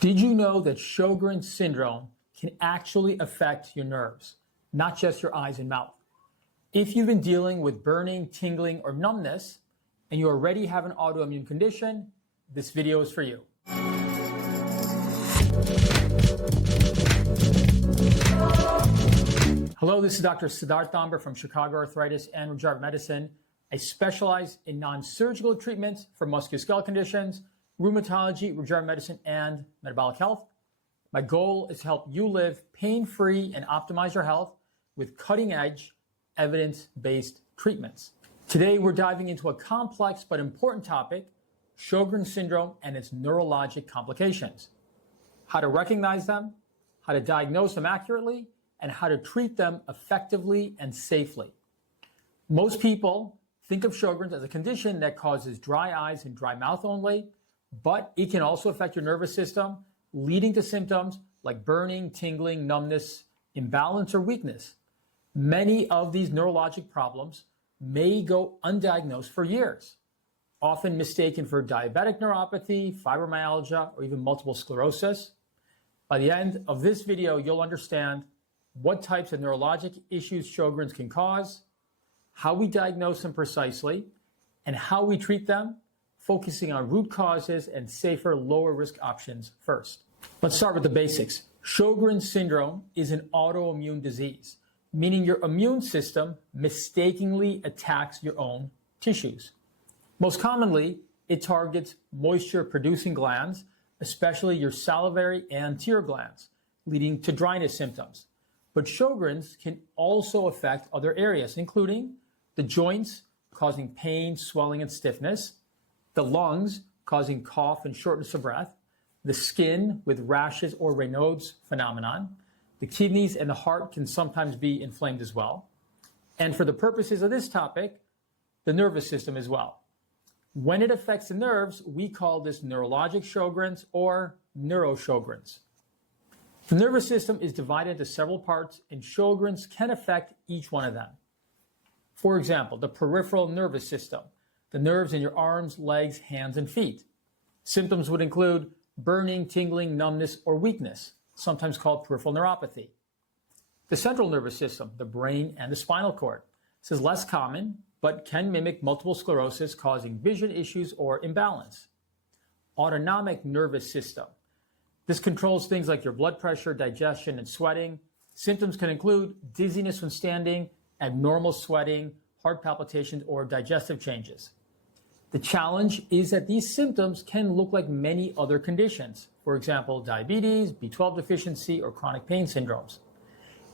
Did you know that Sjögren syndrome can actually affect your nerves, not just your eyes and mouth? If you've been dealing with burning, tingling, or numbness, and you already have an autoimmune condition, this video is for you. Hello, this is Dr. Siddharth Damber from Chicago Arthritis and Regenerative Medicine. I specialize in non-surgical treatments for musculoskeletal conditions, rheumatology, regenerative medicine, and metabolic health. My goal is to help you live pain-free and optimize your health with cutting-edge, evidence-based treatments. Today, we're diving into a complex but important topic, Sjögren syndrome and its neurologic complications. How to recognize them, how to diagnose them accurately, and how to treat them effectively and safely. Most people think of Sjögren's as a condition that causes dry eyes and dry mouth only, but it can also affect your nervous system, leading to symptoms like burning, tingling, numbness, imbalance, or weakness. Many of these neurologic problems may go undiagnosed for years, often mistaken for diabetic neuropathy, fibromyalgia, or even multiple sclerosis. By the end of this video, you'll understand what types of neurologic issues Sjögren's can cause, how we diagnose them precisely, and how we treat them, focusing on root causes and safer, lower risk options first. Let's start with the basics. Sjögren syndrome is an autoimmune disease, meaning your immune system mistakenly attacks your own tissues. Most commonly, it targets moisture-producing glands, especially your salivary and tear glands, leading to dryness symptoms. But Sjögren's can also affect other areas, including the joints, causing pain, swelling, and stiffness, the lungs, causing cough and shortness of breath, the skin with rashes or Raynaud's phenomenon, the kidneys and the heart can sometimes be inflamed as well, and for the purposes of this topic, the nervous system as well. When it affects the nerves, we call this neurologic Sjögren's or neuro-Sjogren's. The nervous system is divided into several parts, and Sjögren's can affect each one of them. For example, the peripheral nervous system, the nerves in your arms, legs, hands, and feet. Symptoms would include burning, tingling, numbness, or weakness, sometimes called peripheral neuropathy. The central nervous system, the brain and the spinal cord. This is less common, but can mimic multiple sclerosis, causing vision issues or imbalance. Autonomic nervous system. This controls things like your blood pressure, digestion, and sweating. Symptoms can include dizziness when standing, abnormal sweating, heart palpitations, or digestive changes. The challenge is that these symptoms can look like many other conditions, for example, diabetes, B12 deficiency, or chronic pain syndromes,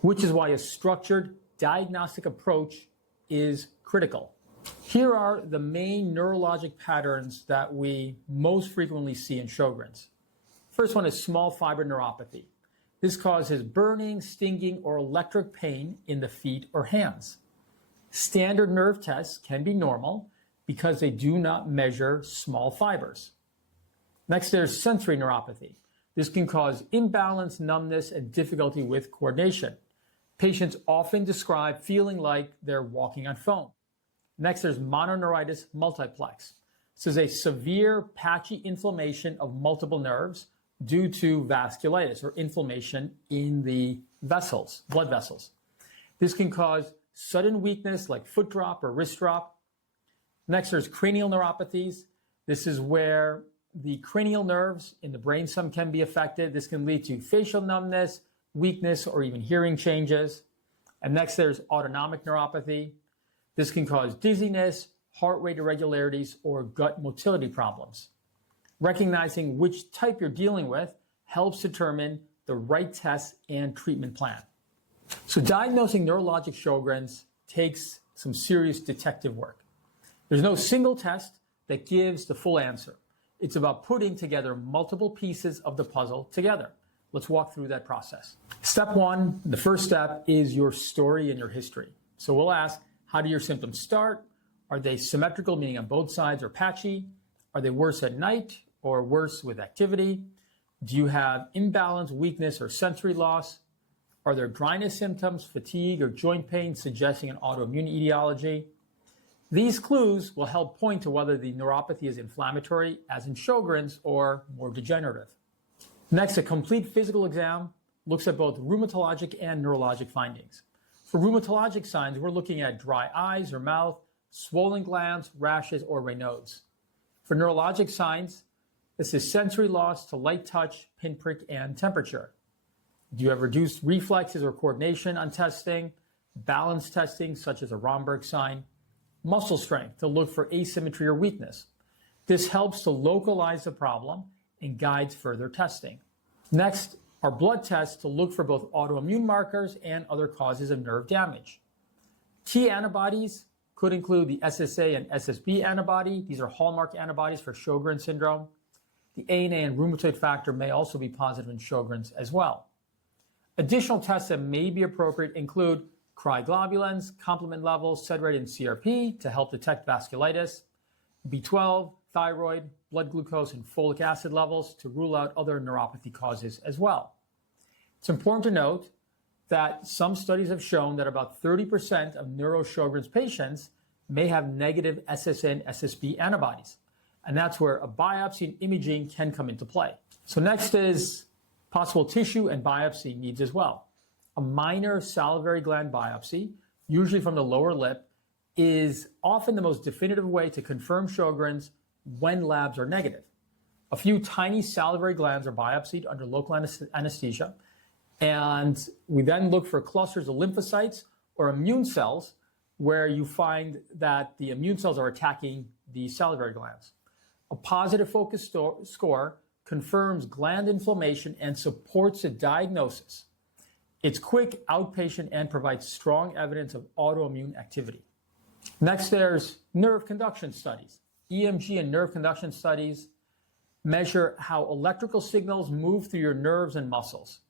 which is why a structured diagnostic approach is critical. Here are the main neurologic patterns that we most frequently see in Sjögren's. First one is small fiber neuropathy. This causes burning, stinging, or electric pain in the feet or hands. Standard nerve tests can be normal because they do not measure small fibers. Next, there's sensory neuropathy. This can cause imbalance, numbness, and difficulty with coordination. Patients often describe feeling like they're walking on foam. Next, there's mononeuritis multiplex. This is a severe patchy inflammation of multiple nerves due to vasculitis or inflammation in the vessels, blood vessels. This can cause sudden weakness like foot drop or wrist drop. Next, there's cranial neuropathies. This is where the cranial nerves in the brain some can be affected. This can lead to facial numbness, weakness, or even hearing changes. And next, there's autonomic neuropathy. This can cause dizziness, heart rate irregularities, or gut motility problems. Recognizing which type you're dealing with helps determine the right test and treatment plan. So diagnosing neurologic Sjögren's takes some serious detective work. There's no single test that gives the full answer. It's about putting together multiple pieces of the puzzle together. Let's walk through that process. Step one, the first step is your story and your history. So we'll ask, how do your symptoms start? Are they symmetrical, meaning on both sides, or patchy? Are they worse at night or worse with activity? Do you have imbalance, weakness, or sensory loss? Are there dryness symptoms, fatigue, or joint pain suggesting an autoimmune etiology? These clues will help point to whether the neuropathy is inflammatory, as in Sjögren's, or more degenerative. Next, a complete physical exam looks at both rheumatologic and neurologic findings. For rheumatologic signs, we're looking at dry eyes or mouth, swollen glands, rashes, or Raynaud's. For neurologic signs, this is sensory loss to light touch, pinprick, and temperature. Do you have reduced reflexes or coordination on testing? Balance testing, such as a Romberg sign. Muscle strength to look for asymmetry or weakness. This helps to localize the problem and guides further testing. Next are blood tests to look for both autoimmune markers and other causes of nerve damage. Key antibodies could include the SSA and SSB antibody. These are hallmark antibodies for Sjögren syndrome. The ANA and rheumatoid factor may also be positive in Sjögren's as well. Additional tests that may be appropriate include cryoglobulins, complement levels, sed rate, and CRP to help detect vasculitis, B12, thyroid, blood glucose, and folic acid levels to rule out other neuropathy causes as well. It's important to note that some studies have shown that about 30% of neuro-Sjogren's patients may have negative SSA and SSB antibodies, and that's where a biopsy and imaging can come into play. So next is possible tissue and biopsy needs as well. A minor salivary gland biopsy, usually from the lower lip, is often the most definitive way to confirm Sjögren's when labs are negative. A few tiny salivary glands are biopsied under local anesthesia, and we then look for clusters of lymphocytes or immune cells where you find that the immune cells are attacking the salivary glands. A positive focus score confirms gland inflammation and supports a diagnosis. It's quick, outpatient, and provides strong evidence of autoimmune activity. Next, there's nerve conduction studies. EMG and nerve conduction studies measure how electrical signals move through your nerves and muscles.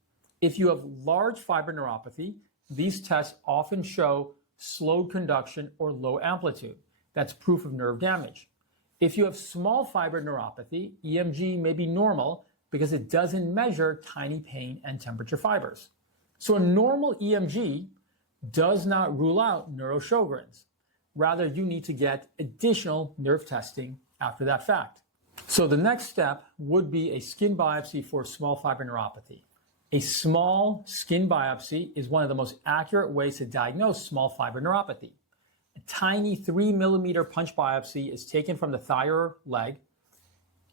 If you have large fiber neuropathy, these tests often show slowed conduction or low amplitude. That's proof of nerve damage. If you have small fiber neuropathy, EMG may be normal because it doesn't measure tiny pain and temperature fibers. So a normal EMG does not rule out neuro-Sjogren's. Rather, you need to get additional nerve testing after that fact. So the next step would be a skin biopsy for small fiber neuropathy. A small skin biopsy is one of the most accurate ways to diagnose small fiber neuropathy. A tiny 3 millimeter punch biopsy is taken from the thigh or leg,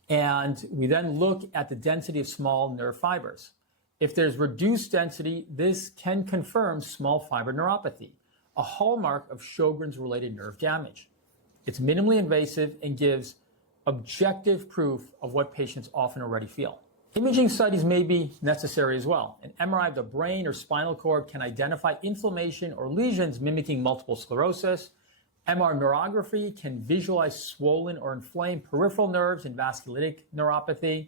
and we then look at the density of small nerve fibers. If there's reduced density, this can confirm small fiber neuropathy, a hallmark of Sjögren's related nerve damage. It's minimally invasive and gives objective proof of what patients often already feel. Imaging studies may be necessary as well. An MRI of the brain or spinal cord can identify inflammation or lesions mimicking multiple sclerosis. MR neurography can visualize swollen or inflamed peripheral nerves in vasculitic neuropathy.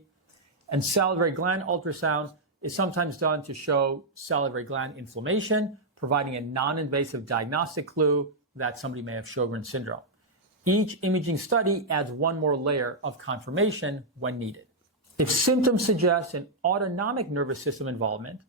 And salivary gland ultrasound is sometimes done to show salivary gland inflammation, providing a non-invasive diagnostic clue that somebody may have Sjögren syndrome. Each imaging study adds one more layer of confirmation when needed. If symptoms suggest an autonomic nervous system involvement,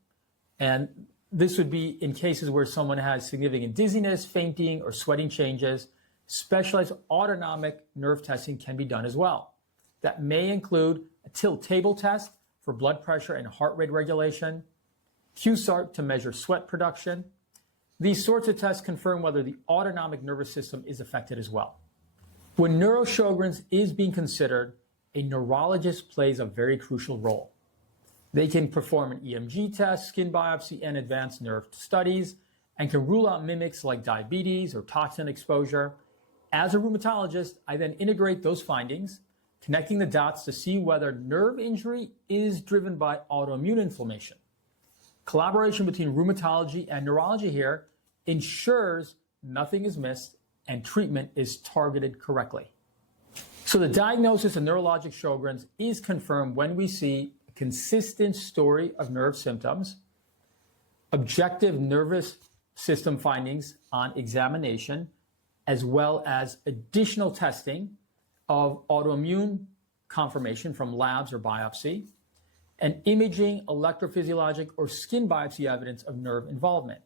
and this would be in cases where someone has significant dizziness, fainting, or sweating changes, specialized autonomic nerve testing can be done as well. That may include a tilt table test for blood pressure and heart rate regulation, QSART to measure sweat production. These sorts of tests confirm whether the autonomic nervous system is affected as well. When neuro-Sjogren's is being considered, a neurologist plays a very crucial role. They can perform an EMG test, skin biopsy, and advanced nerve studies, and can rule out mimics like diabetes or toxin exposure. As a rheumatologist, I then integrate those findings, connecting the dots to see whether nerve injury is driven by autoimmune inflammation. Collaboration between rheumatology and neurology here ensures nothing is missed and treatment is targeted correctly. So the diagnosis of neurologic Sjögren's is confirmed when we see a consistent story of nerve symptoms, objective nervous system findings on examination, as well as additional testing of autoimmune confirmation from labs or biopsy, and imaging, electrophysiologic, or skin biopsy evidence of nerve involvement.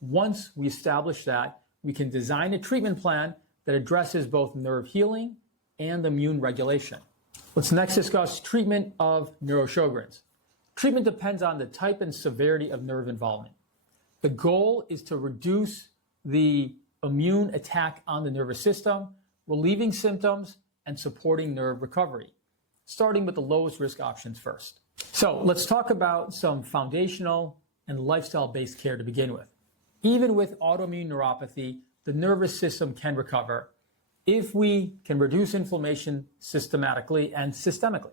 Once we establish that, we can design a treatment plan that addresses both nerve healing and immune regulation. Let's next discuss treatment of neuro-Sjogren's. Treatment depends on the type and severity of nerve involvement. The goal is to reduce the immune attack on the nervous system, relieving symptoms, and supporting nerve recovery, starting with the lowest risk options first. So let's talk about some foundational and lifestyle-based care to begin with. Even with autoimmune neuropathy, the nervous system can recover if we can reduce inflammation systematically and systemically.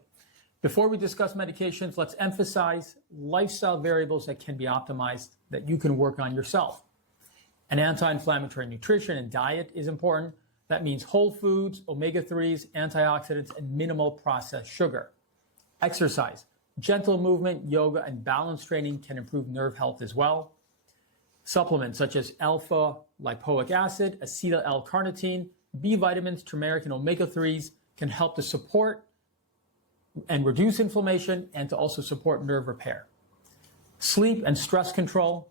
Before we discuss medications, let's emphasize lifestyle variables that can be optimized that you can work on yourself. An anti-inflammatory nutrition and diet is important. That means whole foods, omega-3s, antioxidants, and minimal processed sugar. Exercise, gentle movement, yoga, and balance training can improve nerve health as well. Supplements such as alpha-lipoic acid, acetyl-L-carnitine, B vitamins, turmeric, and omega-3s can help to support and reduce inflammation and to also support nerve repair. Sleep and stress control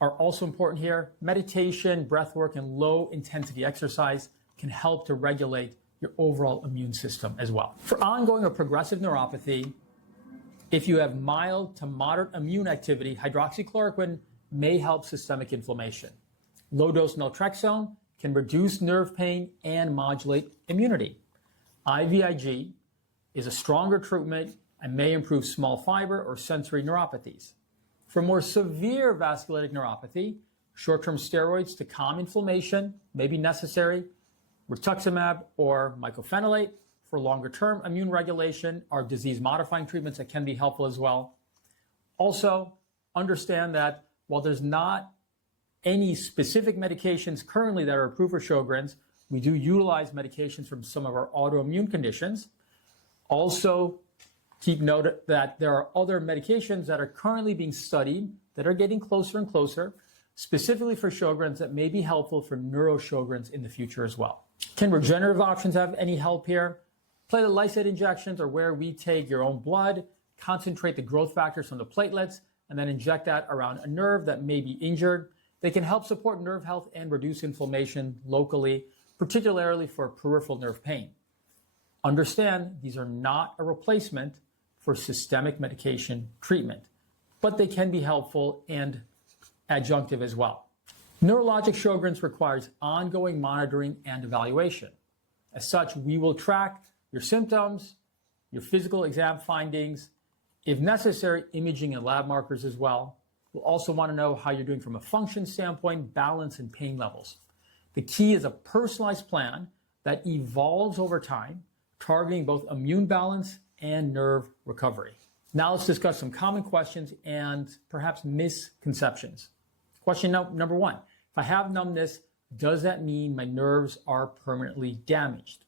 are also important here. Meditation, breath work, and low-intensity exercise can help to regulate your overall immune system as well. For ongoing or progressive neuropathy, if you have mild to moderate immune activity, hydroxychloroquine may help systemic inflammation. Low-dose naltrexone can reduce nerve pain and modulate immunity. IVIG is a stronger treatment and may improve small fiber or sensory neuropathies. For more severe vasculitic neuropathy, short-term steroids to calm inflammation may be necessary. Rituximab or mycophenolate for longer-term immune regulation are disease-modifying treatments that can be helpful as well. Also, understand that while there's not any specific medications currently that are approved for Sjögren's, we do utilize medications from some of our autoimmune conditions. Also, keep note that there are other medications that are currently being studied that are getting closer and closer, specifically for Sjögren's, that may be helpful for neuro-Sjogren's in the future as well. Can regenerative options have any help here? Platelet lysate injections are where we take your own blood, concentrate the growth factors from the platelets, and then inject that around a nerve that may be injured. They can help support nerve health and reduce inflammation locally, particularly for peripheral nerve pain. Understand these are not a replacement for systemic medication treatment, but they can be helpful and adjunctive as well. Neurologic Sjögren's requires ongoing monitoring and evaluation. As such, we will track your symptoms, your physical exam findings, if necessary, imaging and lab markers as well. We'll also want to know how you're doing from a function standpoint, balance, and pain levels. The key is a personalized plan that evolves over time, targeting both immune balance and nerve recovery. Now let's discuss some common questions and perhaps misconceptions. Question number one, if I have numbness, does that mean my nerves are permanently damaged?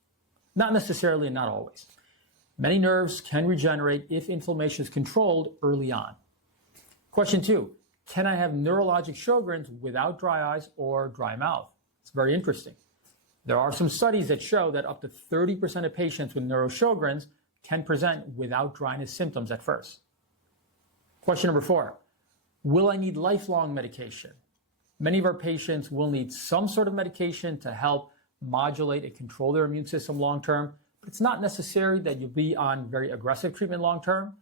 Not necessarily and not always. Many nerves can regenerate if inflammation is controlled early on. Question two, can I have neurologic Sjögren's without dry eyes or dry mouth? It's very interesting. There are some studies that show that up to 30% of patients with neuro-Sjogren's can present without dryness symptoms at first. Question number four, will I need lifelong medication? Many of our patients will need some sort of medication to help modulate and control their immune system long-term, but it's not necessary that you'll be on very aggressive treatment long-term.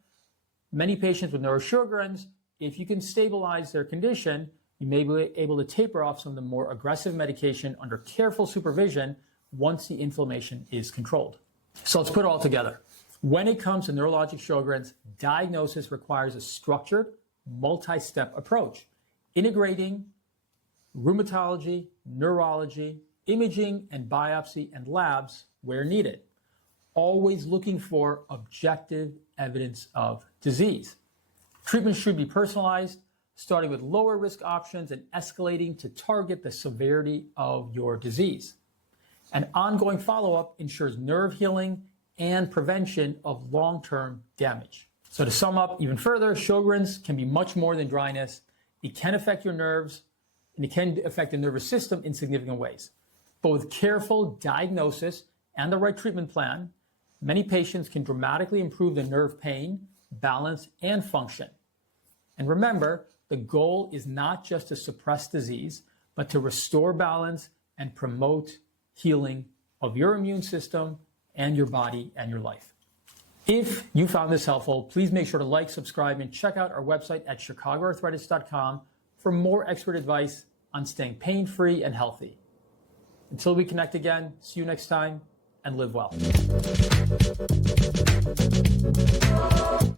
Many patients with neuro-Sjogren's, if you can stabilize their condition, you may be able to taper off some of the more aggressive medication under careful supervision once the inflammation is controlled. So let's put it all together. When it comes to neurologic Sjögren's, diagnosis requires a structured, multi-step approach, integrating rheumatology, neurology, imaging and biopsy and labs where needed, always looking for objective evidence of disease. Treatment should be personalized, starting with lower risk options and escalating to target the severity of your disease. And ongoing follow-up ensures nerve healing and prevention of long-term damage. So to sum up even further, Sjögren's can be much more than dryness. It can affect your nerves, and it can affect the nervous system in significant ways. But with careful diagnosis and the right treatment plan, many patients can dramatically improve the nerve pain, balance, and function. And remember, the goal is not just to suppress disease, but to restore balance and promote healing of your immune system and your body and your life. If you found this helpful, please make sure to like, subscribe, and check out our website at chicagoarthritis.com for more expert advice on staying pain-free and healthy. Until we connect again, see you next time, and live well.